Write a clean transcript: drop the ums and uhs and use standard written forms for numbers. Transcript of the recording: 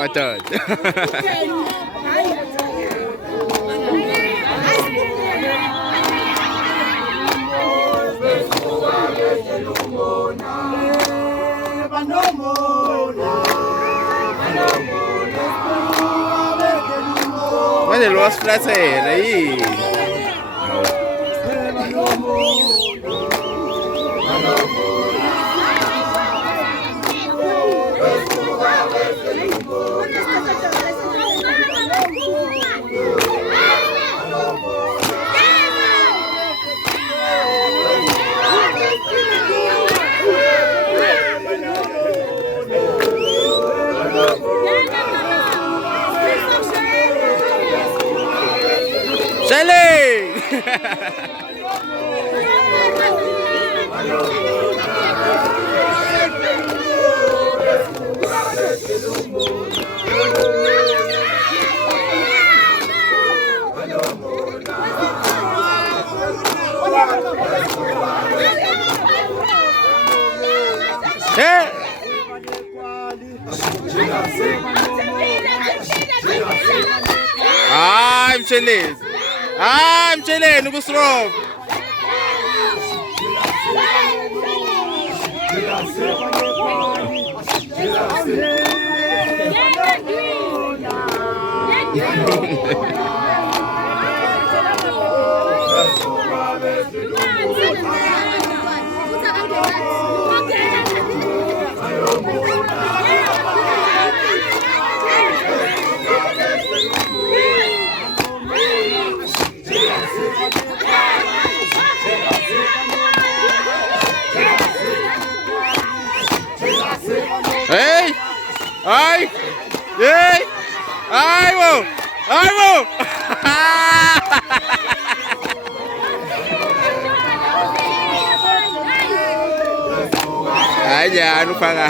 I thought. Mas ele gosta de fazer aí. Shelly! Hey! I'm chilling. I'm chilling. No strong. Hey! Ai! Ei! Ai, vô! Ai, vô! Ai già nó phăng à.